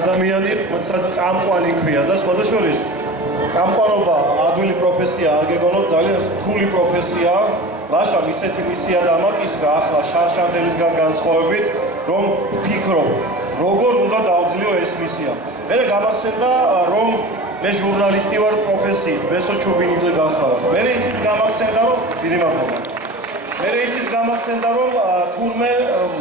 ადამიანი, როდესაც წამყვანი ქვია და სხვათა შორის წამყვანობა ადვილი პროფესია არ გეგონოთ, ძალიან რთული პროფესიაა. ლაშამ ისეთი მისია დამაკისრა ახლა შარშანდელისგან განსხვავებით, რომ ვფიქრობ, როგორ უნდა დაუძლიო ეს მისია. მე გამახსენდა, რომ მე ჟურნალისტი ვარ პროფესიით, ბესო ჩუბინიძე გახავარ. მე ისიც გამახსენდა, რომ დიდი მადლობა. მე ისიც გამახსენდა, რომ თურმე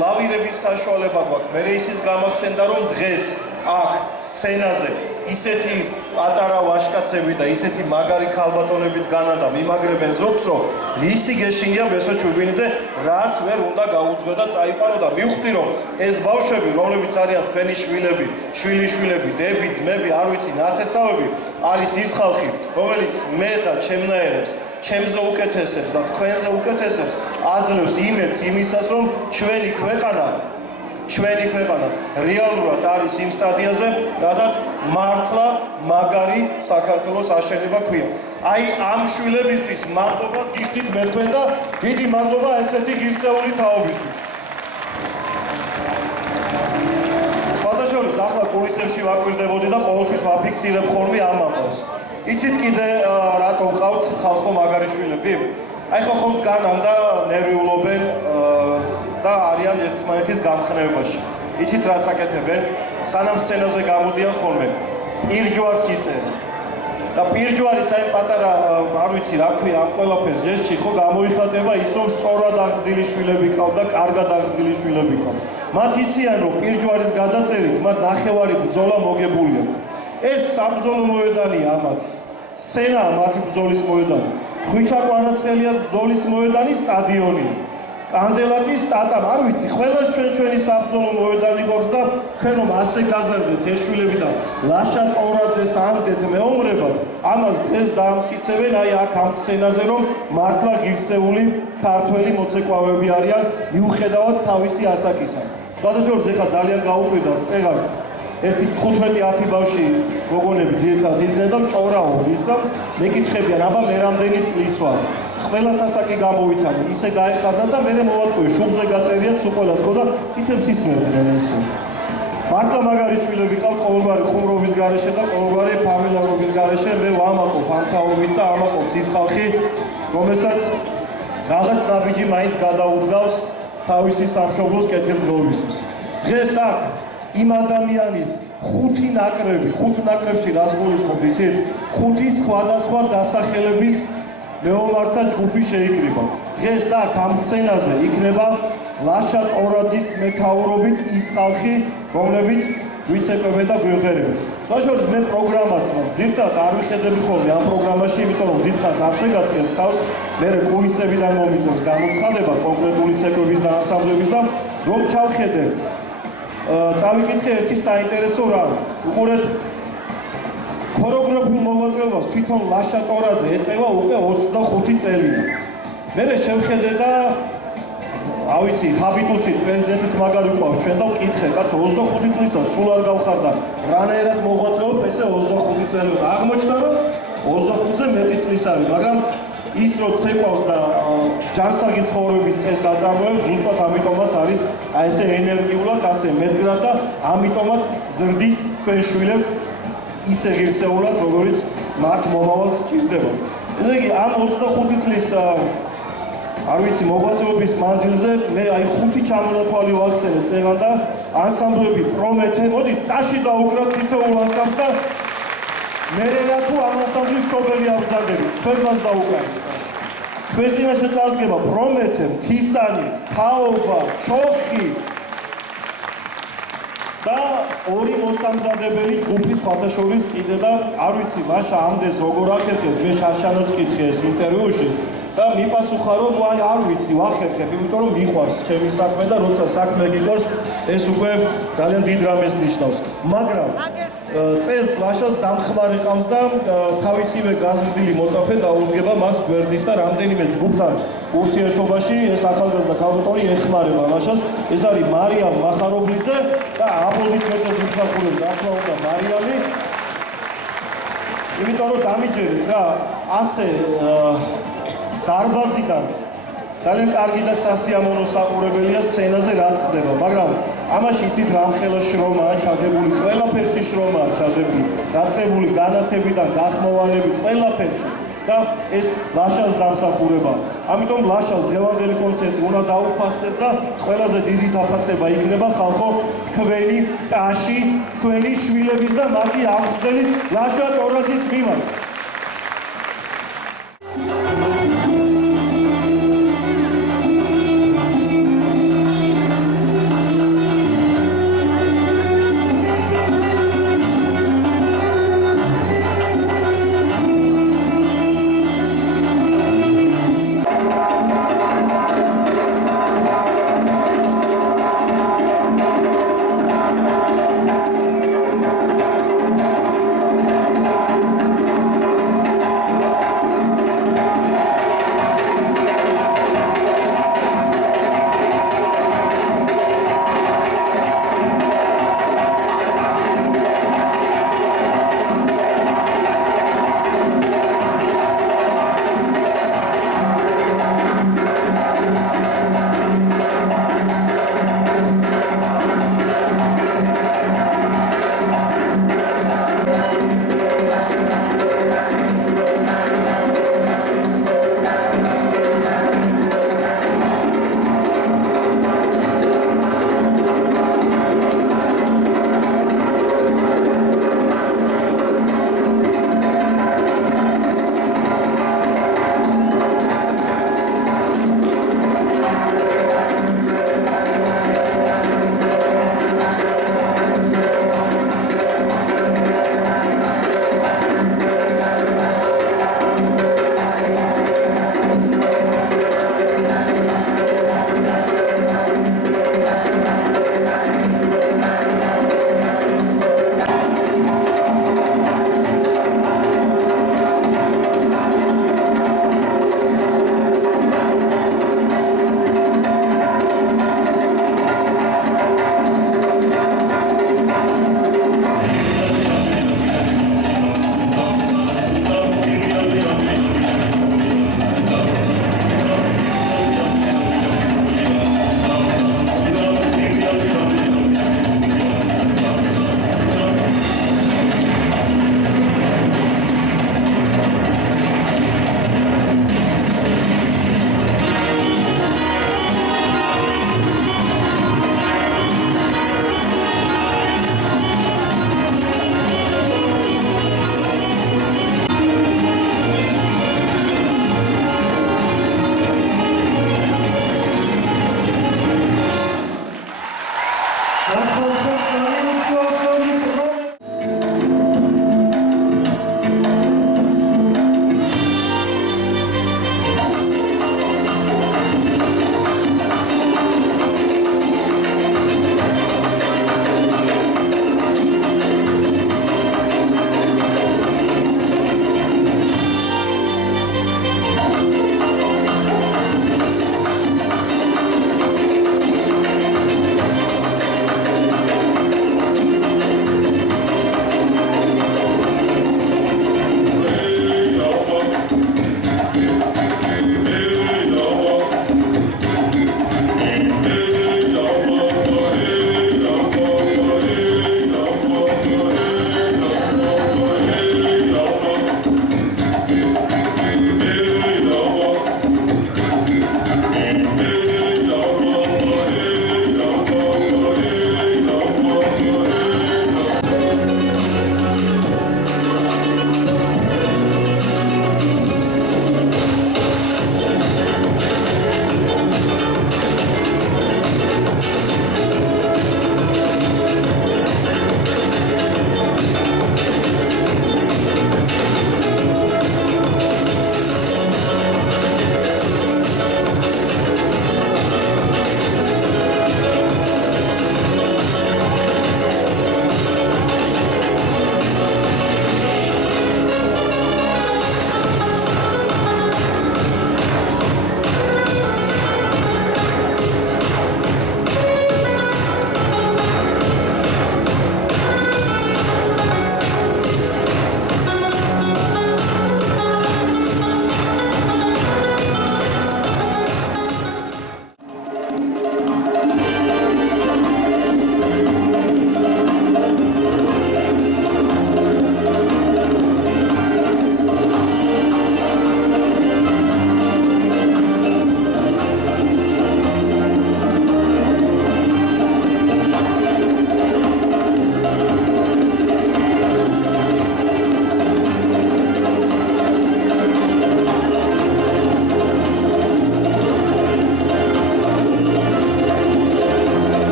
ლავირების საშუალება გვაქვს. მე ისიც გამახსენდა, რომ დღეს აქ სცენაზე ისეთი პატარა ვაჟკაცები და ისეთი მაგარი ქალბატონებით განადა მიმაგრებენ ზოგს, რომ ისი გეშინია ბესო ჩუბინიძე რას ვერ უნდა გაუძღვა და წაიყვანო და მივხვდი, რომ ეს ბავშვები, რომლებიც არიან თქვენი შვილები, შვილიშვილები, დები, ძმები, არ ვიცი, ნათესავები, არის ის ხალხი, რომელიც მე და ჩემნაირებს, ჩემზე უკეთესებს და თქვენზე უკეთესებს აძლევს იმედს იმისას, რომ ჩვენი ქვეყანა რეალურად არის იმ სტადიაზე, რასაც მართლა მაგარი საქართველოს აშენება ქვია. აი ამ შვილებისთვის მადლობას გიხდით მე თქვენ და დიდი მადლობა ესეთი ღირსეული თაობისთვის. სხვადასხვა ახლა კულისებში ვაკვირდებოდი და ყოველთვის ვაფიქსირებ ხოლმე ამ ამბავს. იცით კიდე რატომ ყავთ ხალხო მაგარი შვილები? აი ხო ხომ დგანან და ნერვიულობენ და არიან ერთმანეთის გამხნევებაში. იცით რას აკეთებენ? სანამ სცენაზე გამოდიან ხოლმე პირჯვარს იწერენ. და პირჯვარის აი პატარა არ ვიცი რა ქვია ამ ყველაფერს ჟესტში ხო გამოიხატება ის რომ სწორად აღზრდილი შვილები ყავთ და კარგად აღზრდილი შვილები ყავთ. მათ იციან რომ პირჯვარის გადაწერით მათ ნახევარი ბრძოლა მოგებული აქვს. ეს საბრძოლო მოედანია ამათ. სცენაა მათი ბრძოლის მოედანი. ხვიჩა კვარაცხელიას ბრძოლის მოედანი სტადიონია. კანდელაკის სტატამ, არ ვიცი, ყველა ჩვენი საბრძოლო მოედანი გვაქვს და თქვენ რომ ასე გაზარდეთ ეს შვილები და ლაშა ტორაძეს ამდეთ მეომრებად, ამას დღეს დაამტკიცებენ აი აქ ამ სცენაზე, რომ მართლა ღირსეული ქართველი მოცეკვავეები არიან, მიუხედავად თავისი ასაკისა. სხვადასხვა ეხლა ძალიან გაუკვირდა წეღარ ერთი 15-10 ბავში გოგონები ძირითადად იძდნენ და მჭოვრაობდნენ და მეკითხებიან, აბა მე რამდენი წლის ვარ? ყველა სასაკი გამოვიცანი, ისე გაეხარდათ და მე მოვატყუე, შუბზე გაწერიათ სულ ყველას ხო და თითებს ისმევდნენ ისე. მართლა მაგარი შვილები ყავთ ყოველგვარი ხუმრობის გარეშე და ყოველგვარი ფამილიარობის გარეშე, მე ვამაყობ ამ თაობით და ამაყობს ის ხალხი, რომელსაც რაღაც ნაბიჯი მაინც გადაუდგავს თავისი სამშობლოს კეთილდღეობისთვის. დღეს აქ იმ ადამიანის ხუთ ნაკრებში რას გულისხმობ იცით? 5 სხვადასხვა დასახელების მეომართა ჯგუფი შეიკრიბა. დღეს აქ ამ სცენაზე იქნება ლაშა ტორაძის მეთაურობით ის ხალხი, რომლებიც გვიცეკვებენ და გვიღერებენ. ლაშოც მე პროგრამაც მაქვს. ზირთად არ ვიხედები ხოლმე ამ პროგრამაში, იმიტომ რომ დიდხანს არ შეგაწყებთ თავს, მე კულისებიდან მომიწევს გამოცხადება კონკრეტული ცეკვების და ანსამბლების და რომ ჩავხედე წავიკითხე ერთი საინტერესო რამ. უყურეთ ქორეოგრაფიულ მოღვაწეობას თვითონ ლაშა ტორაძე ეწევა უკვე 25 წელია. მე შევხედე და ავიცი ჰაბიტუსით პრეზიდენტიც მაგარი ყავს ჩვენ და ვკითხე კაცო 25 წლისა სულ არ გავხარდა რანაირად მოღვაწეობ ესე 25 წელი. აღმოჩნდა რომ 25-ზე მეტი წლის არის, მაგრამ ის რო ცეკვავს და ჯანსაღი ცხოვრების წესს აწარმოებს, ზუსტად ამიტომაც არის აი ესე ენერგიულად, ასე მედგრად და ამიტომაც ზრდის თქვენ შვილებს ისე ღირსეულად, როგორც მათ მომავალს ჭირდება. ესე იგი, ამ 25 წლის არ ვიცი მოღვაწეობის მანძილზე მე აი 5 ჩამონათვალი ვახსენე წეღან და ანსამბლები პრომეთე, მოდი ტაში დაუკრათ თითოეულ ანსამბლს და მე რა თუ ამ ანსამბლის შობელი აღზადებით, თქვენს დაუკრათ. თქვენს იმაში წარსდგება პრომეთე, მთისანი, თაობა, ჩოხი და ორი მოსამზადებელი ჯგუფი სხვათა შორის კიდე და არ ვიცი მაშა ამდენს როგორ ახერხებ, მე შარშანოც კითხე ეს ინტერვიუში და მიპასუხა რომ აი არ ვიცი ვახერხებ, იმიტომ რომ მიყვარს ჩემი საქმე და როცა საქმე გიყვარს ეს უკვე ძალიან დიდ რამეს ნიშნავს. მაგრამ წელს ლაშას დამხმარე ყავს და თავისივე გაზრდილი მოწაფე დაუდგება მას გვერდით და რამდენიმე ჯგუფთან ურთიერთობაში ეს ახალგაზრდა ქალბატონი ეხმარება ლაშას. ეს არის მარიამ მახარობლიძე და აპლოდისმენტებს უსახურებს ახლა უნდა მარიამი. იმიტომ რომ დამიჯერეთ რა, ასე დარბაზიდან ძალიან კარგი და სასიამოვნო საყურებელია სცენაზე რაც ხდება, მაგრამ ამაში იცით რამხელა შრომაა ჩადებული, ყველაფერში შრომაა ჩადებული, დაწყებული განათებიდან გახმოვანებით ყველაფერში და ეს ლაშას დამსახურება. ამიტომ ლაშას დღევანდელი კონცერტი უნდა დაუფასდეს და ყველაზე დიდი დაფასება იქნება ხალხო თქვენი ტაში, თქვენი შვილების და მათი აღზრდელის ლაშა ტორაძის მიმართ.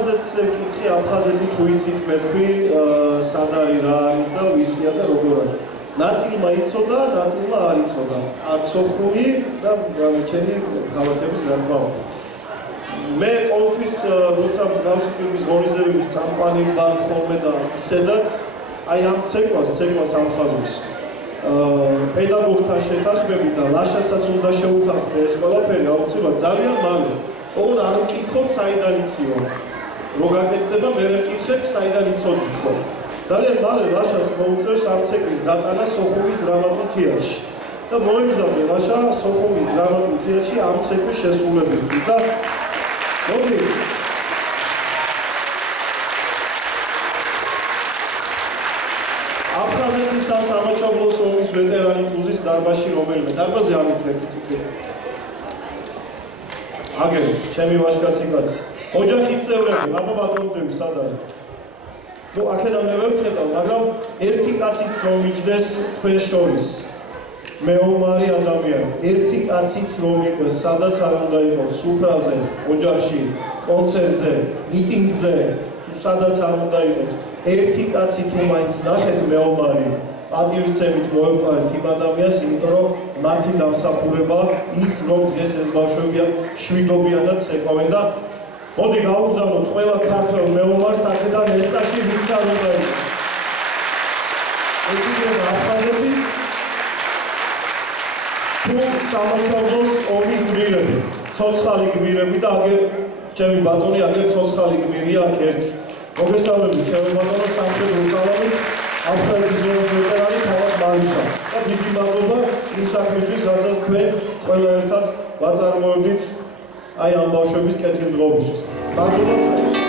აფხაზეთზე ვკითხი, აფხაზეთი თუ იცით მე თქვი, სად არის, რა არის და ვისია და როგორ არის. ნაწილმა იცოდა, ნაწილმა არ იცოდა. არც სოხუმი და გამეჩენი ქალაქების რამბავ. მე ყოველთვის როცა მსგავსი ფილმის ღონისძიების წამყვანი ვარ ხოლმე და ისედაც აი ამ ცეკვას ამხაზოს პედაგოგთან შეთანხმებით და ლაშასაც უნდა შეუთანხმდე ეს ყველაფერი აუცილებლად ძალიან მალე. ოღონდ არ ვკითხოთ საიდან იციო. რო გაკეთდება მე ვკითხებ საიდან იცოდი ხო. ძალიან მალე ლაშას მოუწევს ამ ცეკვის დატანა სოხუმის დრამატულ თეატრში. და მოემზადე ლაშა სოხუმის დრამატულ თეატრში ამ ცეკვის შესრულებისთვის და მოდი აფხაზეთის სამაჩაბლოს ომის ვეტერანი ტუზის დარბაზში რომელიმე დარბაზი ამით ერთი წუთი აგერ ჩემი ვაჟკაცი კაცი ოჯახის წევრები ბაბა ბატონები სად არის ნუ აქედან მე ვხედავ მაგრამ ერთი კაციც რომ მიჯდეს თქვენ შორის მეომარი ადამიანი ერთი კაციც რომ იყოს სადაც არ უნდა იყოს სუფრაზე ოჯახში კონცერტზე მიტინგზე სადაც არ უნდა იყოს ერთი კაცი თუ მაინც ნახეთ მეომარი პატივისცემით მოეყარეთ იმ ადამიანს იმიტომ რომ მათი დამსახურება ის რომ დღეს ეს ბავშვები შვიდობიანად ცეკვავენ და მოდი გავუგზავნოთ ყველა ქართველ მეომარს აქედან ესტაში ვინც არ უნდა იყოს ეს იქნება აფხაზეთის თუ სამაჩაბლოს ომის გმირები, ცოცხალი გმირები და აგერ ჩემი ბატონი აგერ ცოცხალი გმირია აქ ერთი. მოგესალმებით ჩემი ბატონო სამხედრო სალამით აფხაზეთის ომის ვეტერანი თავად მარიშა და დიდი მადლობა იმ საქმისთვის, რასაც თქვენ ყველა ერთად ვაწარმოებდით აი ამ ბავშვების კეთილდღეობისთვის. მადლობა.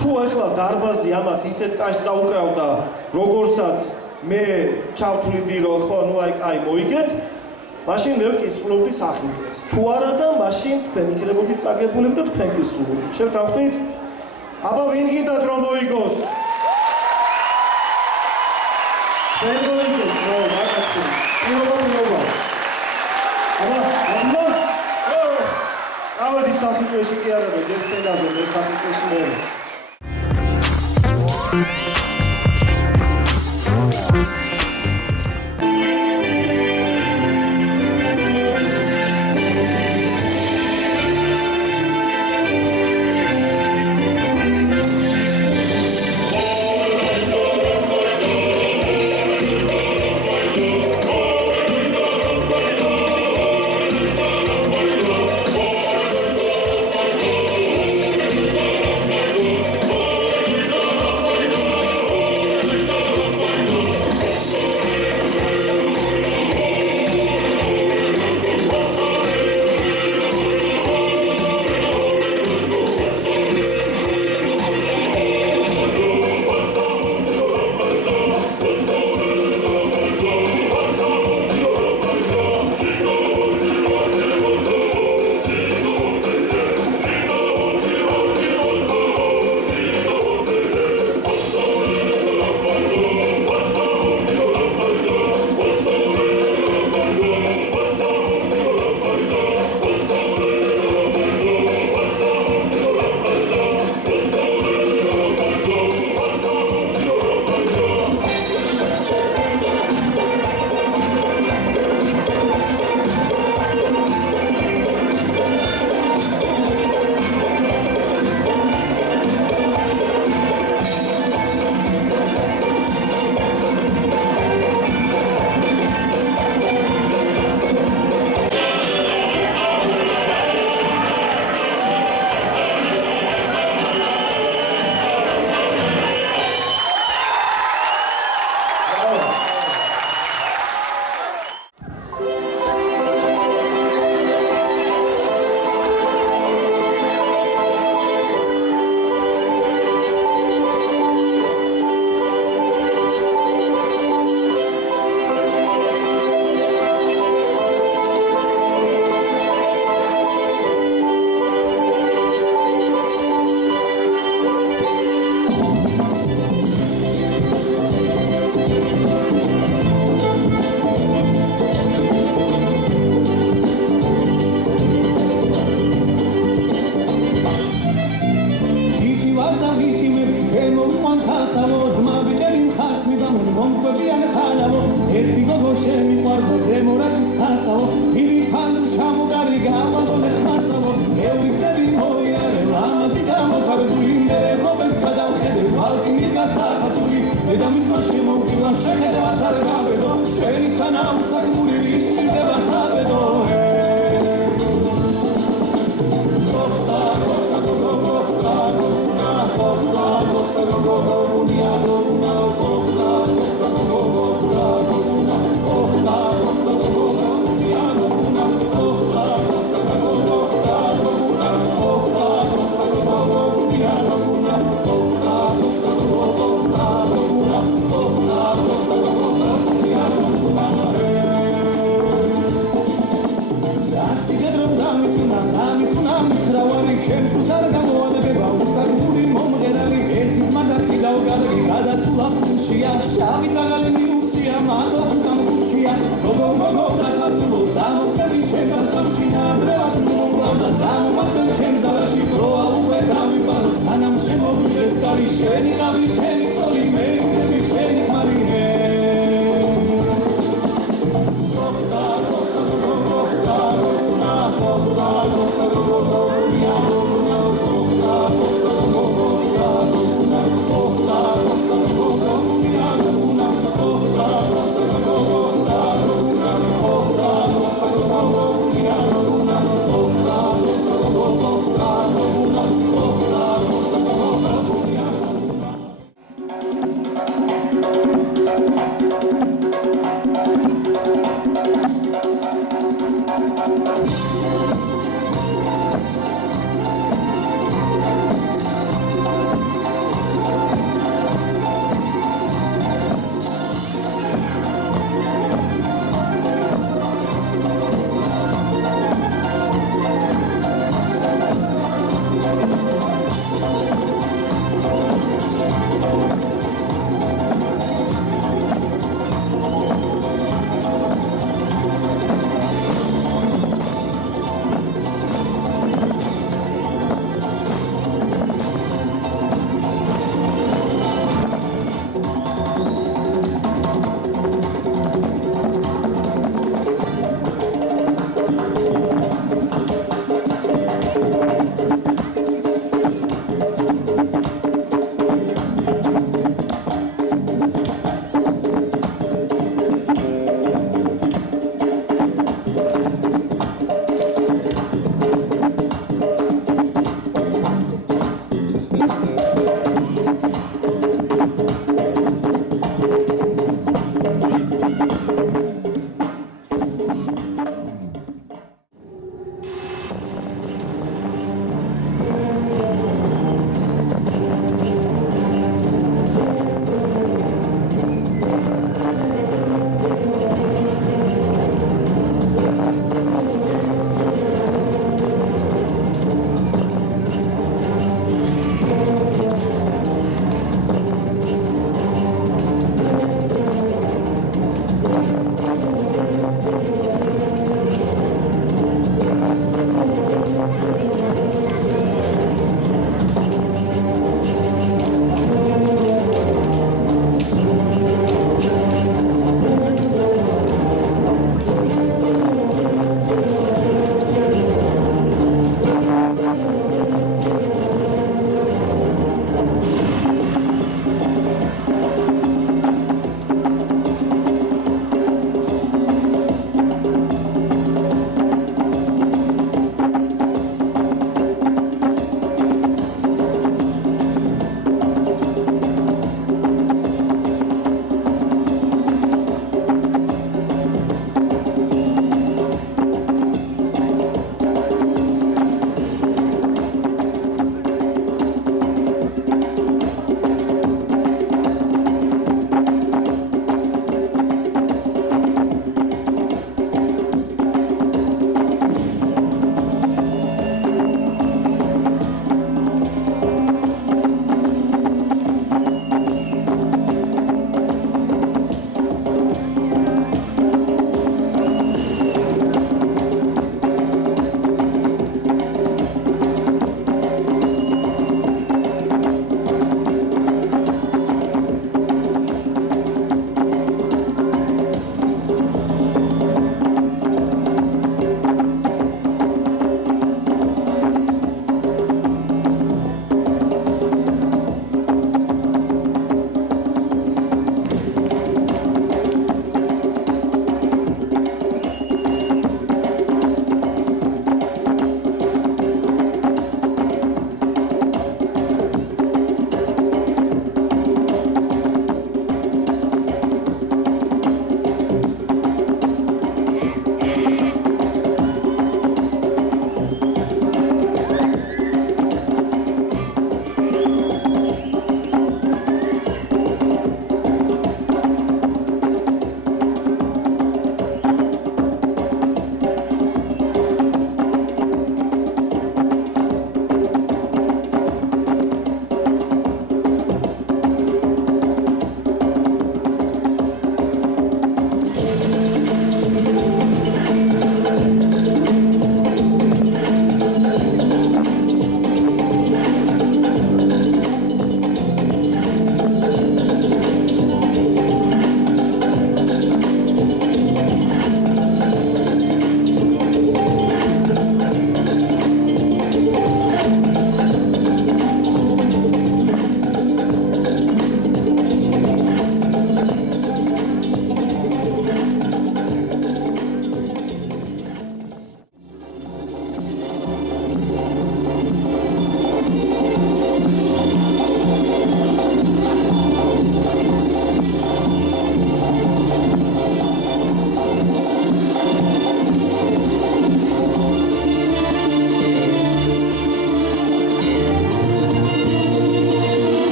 თუ ახლა დარბაზი ამათ ისეთ ტაშს დაუკრავდა, როგორცაც მე ჩავთვლიდი რომ ხო, ნუ აი მოიგეთ, მაშინ მე ვკისრულობდი სახინკლეს. თუ არა და მაშინ თქვენ იქნებოდით წაგებულები და თქვენ კისრულობდით. შევთანხმდით? აბა ვინ გინდათ რომ მოიგოს? თქვენ მოიგეთ, რა გაკეთე. პირობა. აბა ავედი სახინკლეში კი არა და ერთ წელაზე მე სახინკლეში მე.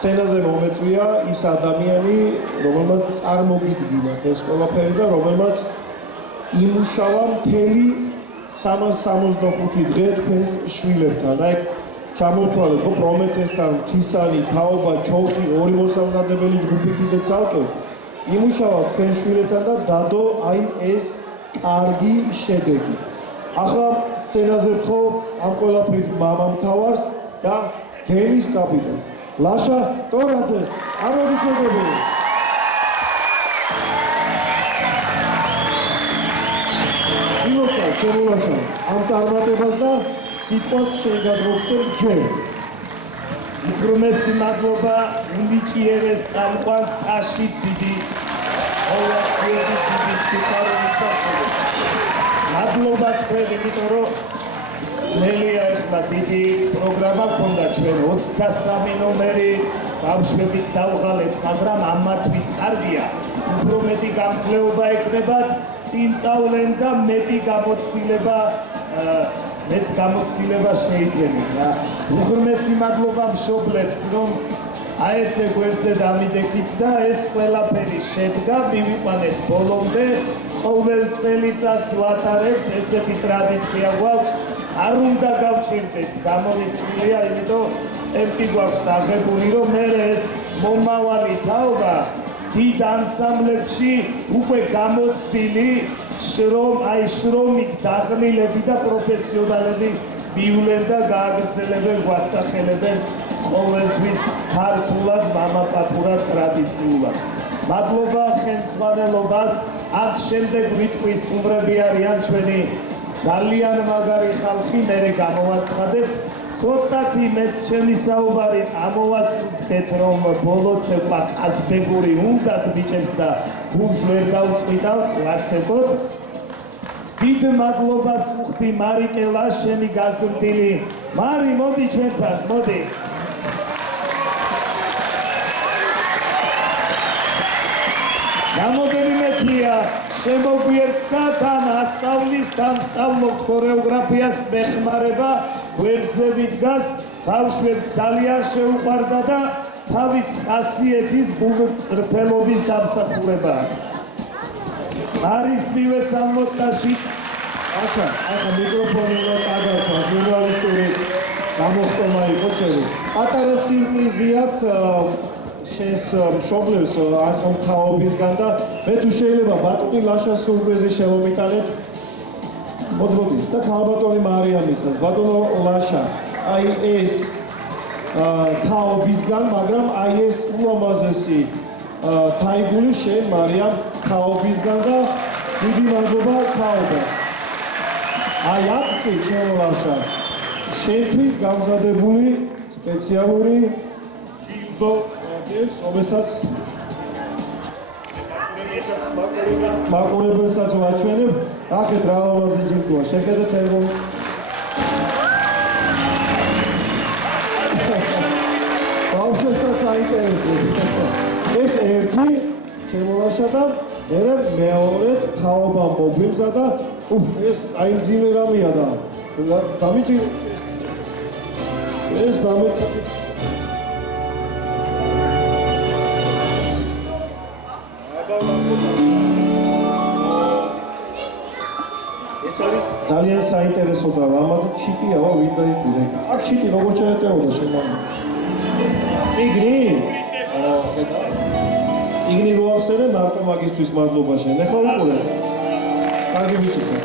სცენაზე მომეწვია ის ადამიანი, რომელმაც წარმოგიდგინათ ეს ყველაფერი და რომელმაც იმუშავა მთელი 365 დღე თქვენს შვილებთან. აი ჩამოვთვალეთ, ხო, პრომეთესთან, მთისანი, თაობა, ჩოხი, ორი მოსამზადებელი ჯგუფი კიდე ცალკე. იმუშავა თქვენ შვილებთან და დადო აი ეს კარგი შედეგი. ახლა სცენაზე ვთხოვ ამ ყველაფრის მამამთავარს და გემის კაპიტანს. ლაშა ტორაძეს. ამოდისმეტები. შემოვაშალ ამ წარმატებას და სიტყვას შეგადროხსენ ჯერ. უგრმესი მადლობა უნიჭიერეს წამყვანს ტაში დიდი ყოველგვარი დიდი სიყვარულისა. მადლობა თქვენ, იმიტომ რომ ძნელია ახლა დიდი პროგრამა გქონდა ჩვენ 23 ნომერი ბავშვებიც დავღალეთ, მაგრამ ამათვის კარგია. უფრო მეტი გამძლეობა ეკნებათ, წინ წავლენ და მეტი გამოცდილება შეიძენით რა. უღრმესი მადლობა მშობლებს, რომ აი ესე გვერდზე დამიდექით და ეს ყველაფერი შედგა, მივიყვანეთ ბოლომდე, ყოველ წელიწადს ვატარებთ, ესეთი ტრადიცია გვაქვს, არ უნდა გავჭირდეთ, გამორიცხულია, იმიტომ ტემპი გვაქვს აღებული, რომ მე ეს მომავალი თაობა დიდ ანსამბლებში უკვე გამოცდილი შრომით დაღლილები და პროფესიონალები მივლენ და გააგრძელებენ, გვასახელებენ ყოველთვის ქართულად, მამაპაპურად, ტრადიციულად. მადლობა ხელმძღვანელობას, აქ შემდეგ ვიტყვის სტუმრები არიან ჩვენი ძალიან მაგარი ხალხი, მე გამოვაცხადებ. ცოტათი მეც ჩემი საუბარი ამოვასრულეთ, რომ ბოლოცება ყაზბეგური უნდათ ბიჭებს და გულს ვერ დაუწყვიტავ, ვაცებოთ. დიდ მადლობას ვუხდი მარიკელა, ჩემი გაზრდილი. მარი, მოდი ჩვენთან, მოდი. გამოდენიმე თია შემოგვიერთდა თან ასწავლის, თან სწავლობთ ქორეოგრაფიას, მეხმარება, გვერდზე ვიდგას, ბავშვებს ძალიან შეუყვარდა და თავის ხასიეთის გულწრფელობის დამსახურება. არის მივესალმოთ და ახლა მიკროფონი უნდა დაგარქვა, ჟურნალისტური გამოხტომა იყო ჩემი. პატარა სიურპრიზი აქვს შენს მშობლებს ასამ თაობისგან და მე თუ შეიძლება ბატონი ლაშას სურპრიზი შევომიტანეთ. მოდი და ქალბატონი მარიამისას, ბატონო ლაშა, აი ეს თაობისგან, მაგრამ აი ეს ულამაზესი თაიგული შენ მარიამ თაობისგან და დიდი მადლობა თაობას. აი აქ კი ჩემო ლაშა, შენთვის გამზადებული სპეციალური ჯილდო რომელსაც მაყურებელსაც ვაჩვენებ. ნახეთ რა ლამაზი ჯილდოა, შეხედეთ ალბომ. ბავშვებსაც აინტერესებს. ეს ერთი შემოლაშა და მეორეც თაობა მოგვიმზადა. ეს აი მძიმე რამეა და დამიჭირე ეს დამეკეთე. ეს არის ძალიან საინტერესო და ლამაზი ჩიტიავა, ვინდა იგულე. აქ ჩიტი როგორ ჩაეტეოდა შემოგვი. წიგნი? ხედავ. წიგნი რო ახსენე მარტო მაგისთვის მადლობა შენ. ეხლა უყურე. კარგი ბიჭია.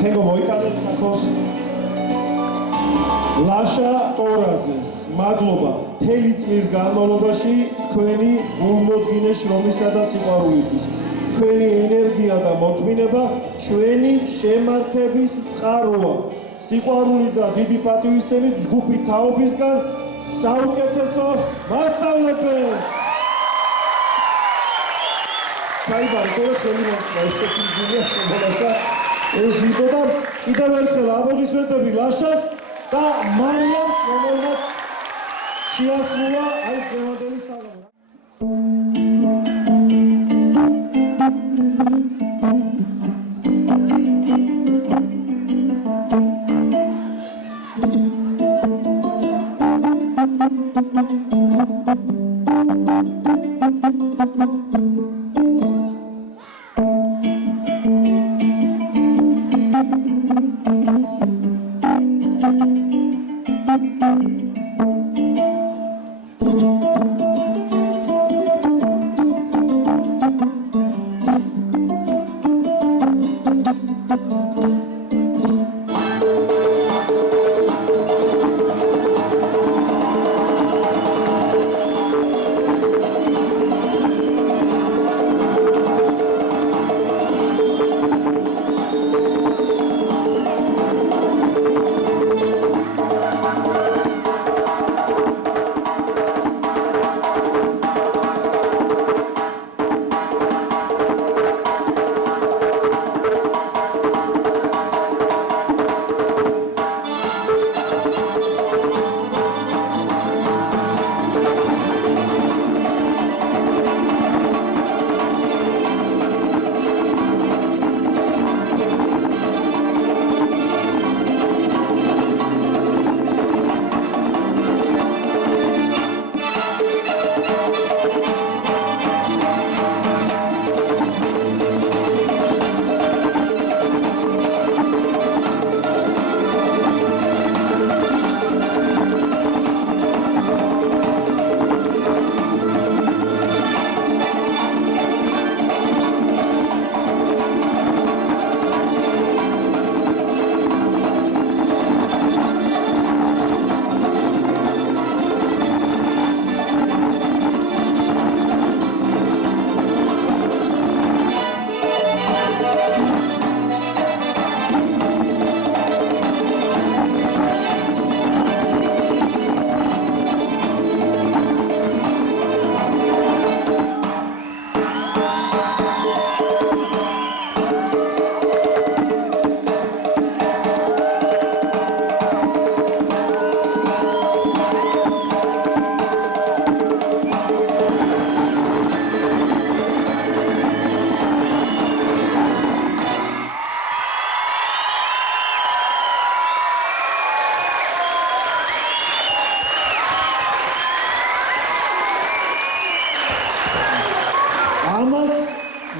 თენგო მოიტანეთ სახელს. ლაშა ტორაძეს მადლობა მთელი წლის განმავლობაში თქვენი გულმოდგინე შრომისა და სიყვარულისთვის. თქვენი ენერგია და მოთმინება ჩვენი შემართების წყაროა. სიყვარული და დიდი პატივისცემით ჯგუფი თაობისგან საუკეთესო მასწავლებელს. საიბარი ყველა ხელი მომწვა ესეთი მძიმე შემოლაშა ეს ჟიბო და კიდევ ერთხელ აპლოდისმენტები ლაშას და მარიამს, რომელმაც შეასრულა აი დღევანდელი საღამო.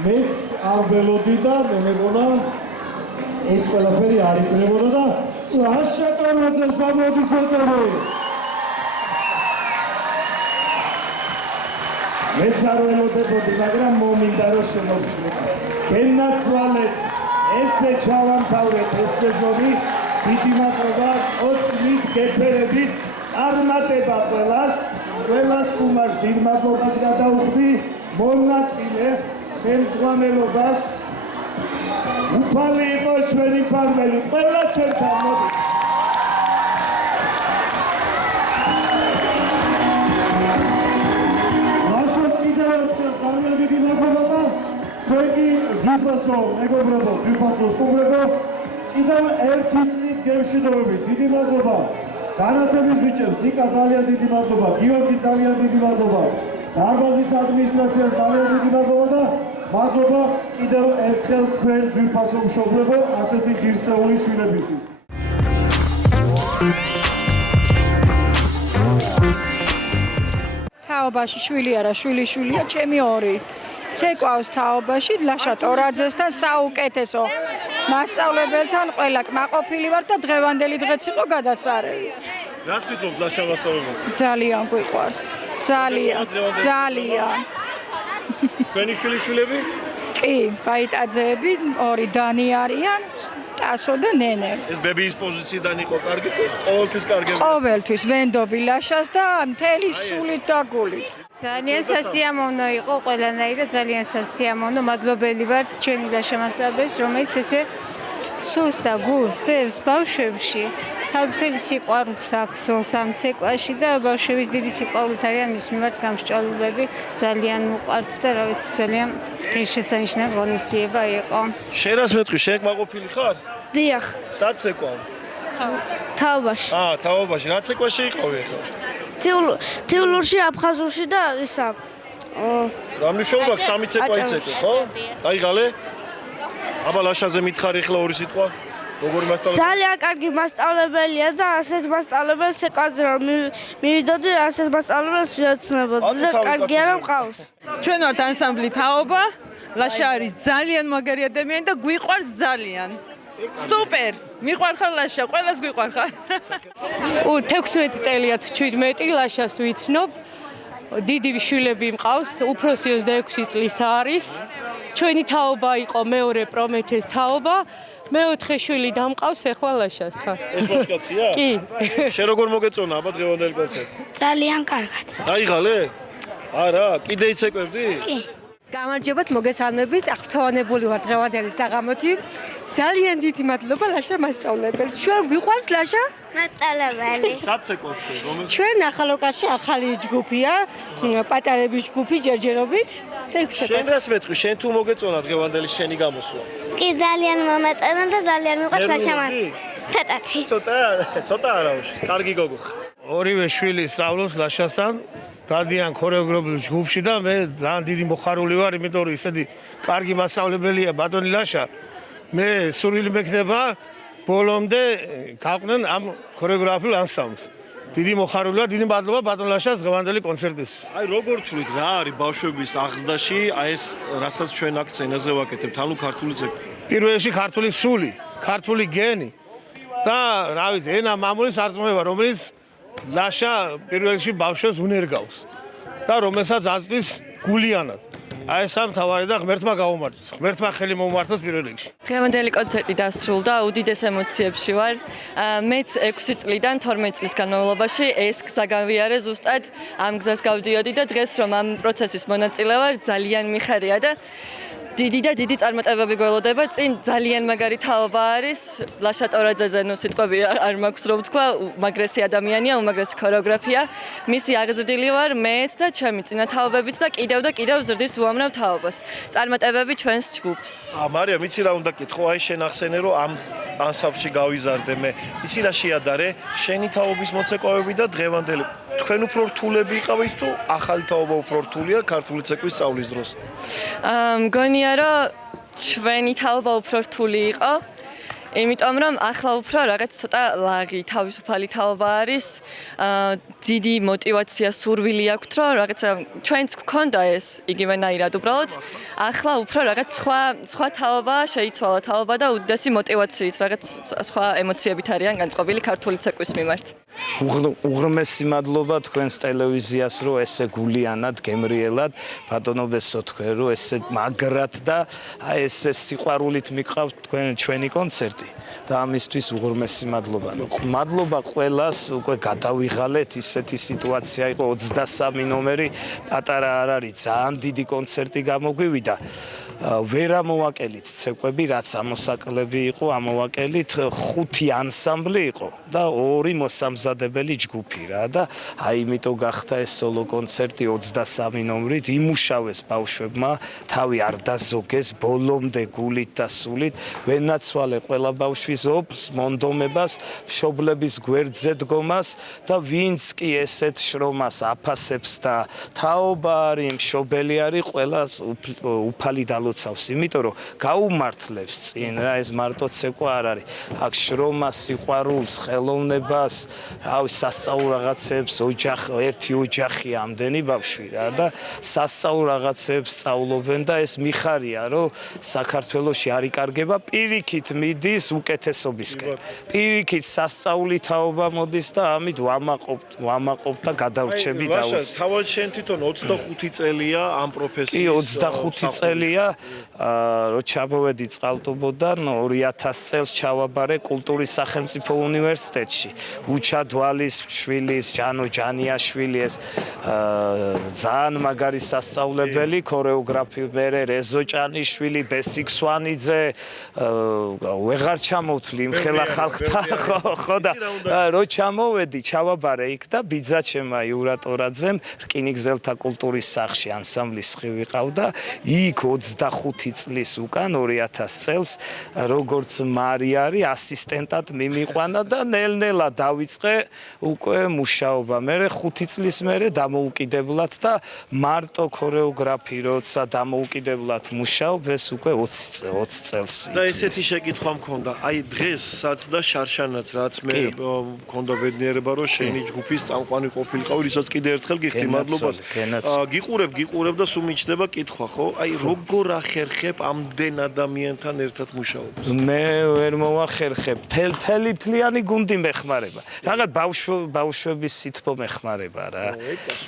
მეც არ ველოდი და მე მეგონა ეს ყველაფერი არ იქნებოდა და რაშაკარაძე სამოგისმეტები მეც არ ველოდებოდი, მაგრამ მომინდა რომ შემოვსვლით. გენაცვალეთ, ესე ჩავამთავრეთ ეს სეზონი, დიდი მადლობა, 20 გეფერებით, წარმატება ყველას ხუმარს დიდ მადლობას გადაუხდი, მონაწილეს, ხელმძღვანელობას, უფალი იყო ჩვენი ფარველი, ყველა ჩვენთან მოდით. დიდი მადლობა თქვენი ძვირფასო მეგობრებო, ძვირფასო სტუმრებო, კიდევ ერთი წლით გემშვიდობებით. დიდი მადლობა განათლების ბიჭებს, ნიკა ძალიან დიდი მადლობა, გიორგი ძალიან დიდი მადლობა, დარბაზის ადმინისტრაციას ძალიან დიდი მადლობა და მადლობა კიდევ ერთხელ თქვენ ძვირფასო მშობლებო, ასეთი ღირსეული შვილებისთვის. თაობაში შვილი არა, შვილია ჩემი ორი. ცეკვავს თაობაში ლაშა ტორაძესთან საუკეთესო მასწავლებელთან ყველა კმაყოფილი ვარ და დღევანდელი დღეც იყო გადასარევი. რას ვიტყობ ლაშა მასწავლებელს? ძალიან გვიყვარს. ძალიან. თქვენი შვილები? კი, ბაიტაძეები, ორი დანი არიან, ტასო და ნენე. ეს ბებიის პოზიციიდან იყო კარგი თუ ყოველთვის კარგია? ყოველთვის ვენდობი ლაშას და მთელი სულით და გულით. ძალიან სასიამოვნო იყო ყველანაირად, ძალიან სასიამოვნო. მადლობელი ვარ ჩვენი ლაშა მასწავლებელს, რომელიც ესე სულს და გულს დევს ბავშვებში. თავთელი სიყვარულს აქვს სამ ცეკვაში და ბავშვების დიდი სიყვარულით არიან მის მიმართ გამსჭვალულები. ძალიან უყვართ და რა ვიცი, ძალიან ღირსშესანიშნავი ღონისძიება იყო. შენ რას მეტყვი, შენ კმაყოფილი ხარ? დიახ, სად ცეკვავ? თაობაში. თაობაში. რა ცეკვა შეიყავი ახლა? თეულურში, აფხაზურში და ისა. რა მნიშვნელობა აქვს 3 ცეკვა იცეკვე, ხო? გაიღალე? აბა ლაშაზე მითხარი ახლა ორი სიტყვა? როგორ მასწავლებელი? ძალიან კარგი მასწავლებელია და ასეთ მასწავლებელს ეკვაძრა მივიდოდი ასეთ მასწავლებელს ვიოცნებოდი და კარგია რომ ყავს. ჩვენ ვართ ანსამბლი თაობა. ლაშა არის ძალიან მაგარი ადამიანი და გვიყვარს ძალიან. სუპერ! მიყვარხარ ლაშა, ყველას გვიყვარხარ. 16 წელია თუ 17 ლაშას ვიცნობ. დიდი შვილები მყავს, უფროსი 26 წლის არის. ჩვენი თაობა იყო მეორე პრომეთეს თაობა. მეოთხე შვილი დამყავს ახლა ლაშასთან. ეს ვაჟკაცია? კი. შენ როგორ მოგეწონა აბა დღევანდელი კონცერტი? ძალიან კარგად. დაიღალე? არა, კიდე იცეკვებდი? კი. გამარჯობათ, მოგესალმებით. აღფრთოვანებული ვარ დღევანდელი საღამოთი. ძალიან დიდი მადლობა ლაშა მასწავლებელს. ჩვენ გვიყვარს ლაშა? მასწავლებელი. საცეკვებდი, რომელ? ჩვენ ახალოკაში ახალი ჯგუფია, პატარების ჯგუფი ჯერჯერობით. შენ რას მეტყვი? შენ თუ მოგეწონა დღევანდელი შენი გამოსვლა? კი ძალიან მომეწონა და ძალიან მიყვარს ლაშა. თეთრი. ცოტა არა უშის, კარგი გოგო. ორივე შვილი სწავლობს ლაშასთან. დადიან ქორეოგრაფიულ ჯგუფში და მე ძალიან დიდი მოხარული ვარ, იმიტომ რომ ისეთი კარგი მასწავლებელია ბატონი ლაშა. მე სურვილი მექნება ბოლომდე გაყვნენ ამ ქორეოგრაფიულ ანსამბლს. დიდი მოხარულია, დიდი მადლობა ბატონ ლაშას დღევანდელი კონცერტისთვის. აი როგორ თვლით რა არის ბავშვების აღზრდაში, აი ეს რასაც ჩვენ აქ სცენაზე ვაკეთებთ, ანუ ქართული ცეკვა. პირველ რიგში ქართული სული, ქართული გენი და რა ვიცი, ენა მამულის არწმუნება, რომელიც ლაშა პირველ რიგში ბავშვებს უნერგავს და რომელსაც აწვდის გულიანად. აი ეს სამთავარი და ღმერთმა გაუმართოს. ღმერთმა ხელი მოუმართოს პირველ რიგში. დღევანდელი კონცერტი დასრულდა, უდიდეს ემოციებში ვარ. მეც 6 წლიდან 12 წლის განმავლობაში ეს გზა გავიარე ზუსტად ამ გზას გავდიოდი და დღეს რომ ამ პროცესის მონაწილე ვარ, ძალიან მიხარია და დიდი წარმატებები გველოდება. წინ ძალიან მაგარი თაობა არის. ლაშა ტორაძეზე ნუ სიტყვები არ მაქვს რომ ვთქვა, უმაგრესი ადამიანია, უმაგრესი ქორეოგრაფია. მისი აღზრდილი ვარ მეც და ჩემი წინა თაობებიც და კიდევ ზრდის უამრავ თაობას. წარმატებები ჩვენს ჯგუფს. მარიამ, იცი რა უნდა კითხო, აი შენ ახსენე რომ ამ ანსამბლში გავიზარდე მე. იცი რა შეადარე? შენი თაობის მოცეკვავები და დღევანდელი. თქვენ უფრო რთულები იყავით თუ ახალი თაობა უფრო რთულია ქართული ცეკვის სწავლის დროს? მგონია რომ ჩვენი თაობა უფრო რთული იყო. იმიტომ რომ ახლა უფრო რაღაც ცოტა ლაღი თავისუფალი თაობა არის. დიდი мотиваცია, სურვილი აქვს რომ რაღაცა ჩვენც გქონდა ეს იგივენაირად უბრალოდ. ახლა უფრო რაღაც სხვა თაობა შეიცვალა თაობა და უდიდესი мотиваციით რაღაც სხვა ემოციებით არიან განწყობილი ქართული ცეკვის მიმართ. უღრმესი მადლობა თქვენს ტელევიზიას რომ ესე გულიანად, გემრიელად ბატონობესო თქვენ რომ ესე მაგრად და აი ესე სიყვარულით მიყავთ ჩვენი კონცერტი და ამისთვის უღრმესი მადლობა. მადლობა ყველას, უკვე გადავიღალეთ ისეთი სიტუაცია იყო 23 ნომერი პატარა არ არის, ძალიან დიდი კონცერტი გამოგვივიდა. ვერ ამოვაკელით ცეკვები, რაც ამოსაკლები იყო, ამოვაკელით 5 ანსამბლი იყო და 2 მოსამზადებელი ჯგუფი რა და აი იმიტომ გახდა ეს სოლო კონცერტი 23 ნომრით იმუშავეს ბავშვებმა, თავი არ დაზოგეს, ბოლომდე გულით და სულით, ვენაცვალე ყველა ბავშვის ოფლს, მონდომებას, მშობლების გვერდზე დგომას და ვინც კი ესეთ შრომას აფასებს და თაობა არის, მშობელი არის, ყველას უფალი ლოცავს, იმიტომ რომ გაუმართლებს წინ რა ეს მარტო ცეკვა არ არის. აქ შრომას, სიყვარულს, ხელოვნებას, რავი, სასწაულ რაღაცებს, ერთი ოჯახია ამდენი ბავშვი რა და სასწაულ რაღაცებს სწავლობენ და ეს მიხარია, რომ საქართველოში არ იკარგება, პირიქით მიდის უკეთესობისკენ. პირიქით სასწაული თაობა მოდის და ამით ვამაყობთ და გადავრჩები დავუს. თავად შენ თვითონ 25 წელია ამ პროფესიის. კი, 25 წელია. რო ჩამოვედი წყალტუბოდან 2000 წელს ჩავაბარე კულტურის სახელმწიფო უნივერსიტეტში. უჩა დვალიშვილის, ჯანო ჯანიაშვილის ძალიან მაგარი სასწავლებელი, ქორეოგრაფი მერე რეზო ჭანიშვილი, ბესიკ სვანიძე, ვეღარ ჩამოვთვლი იმ ხელა ხალხთა, ხო და რო ჩამოვედი, ჩავაბარე იქ და ბიძაჩემა იურა ტორაძემ რკინიგზელთა კულტურის სახლში ანსამბლის ხი ვიყავდა, იქ 25 წლის უკან 2000 წელს როგორც მარი არის ასისტენტად მიმიყვანა და ნელ-ნელა დავიწყე უკვე მუშაობა. მე 5 წლის მერე დამოუკიდებლად და მარტო ქორეოგრაფი როცა დამოუკიდებლად მუშაობ ეს უკვე 20 წელს. და ესეთი შეკითხვა მქონდა, აი დღესაც და შარშანაც რაც მე მქონდა ბედნიერება რომ შენი ჯგუფის წამყვანი ყოფილიყავი, რისაც კიდე ერთხელ გიხდი მადლობას. გიყურებ და სულ მიჩნდება კითხვა, ხო? აი როგორ ახერხებ ამდენ ადამიანთან ერთად მუშაობას? მე ვერ მოვახერხებ. თლიანი გუნდი მეხმარება. რაღაც ბავშვების სითბო მეხმარება რა.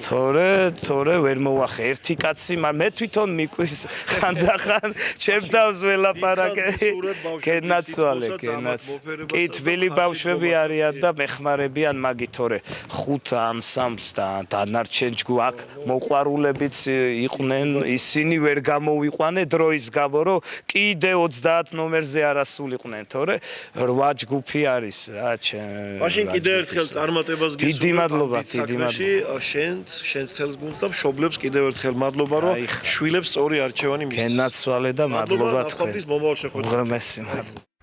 თორე ვერ მოვახე. ერთი კაცი მე თვითონ მიკვირს ხანდახან ჩემ თავს ველაპარაკე. გენაცვალე. კი თბილი ბავშვები არიან და მეხმარებიან მაგით თორე 5 ანსამბლს და დანარჩენ აქ მოყვარულებიც იყვნენ ისინი ვერ გამოვიყვანე დროის გამო რომ კიდე 30 ნომერზე არასულიყვნენ თორე 8 ჯგუფი არის რა მაშინ კიდე ერთხელ წარმატებას გისურვებ დიდი მადლობა შენს თელს გუნდს და მშობლებს კიდევ ერთხელ მადლობა რომ შვილებს სწორი არჩევანი მისცეს გენაცვალე და მადლობა თქვენ მომავალ შეხვედრაზე უღრმესი მადლობა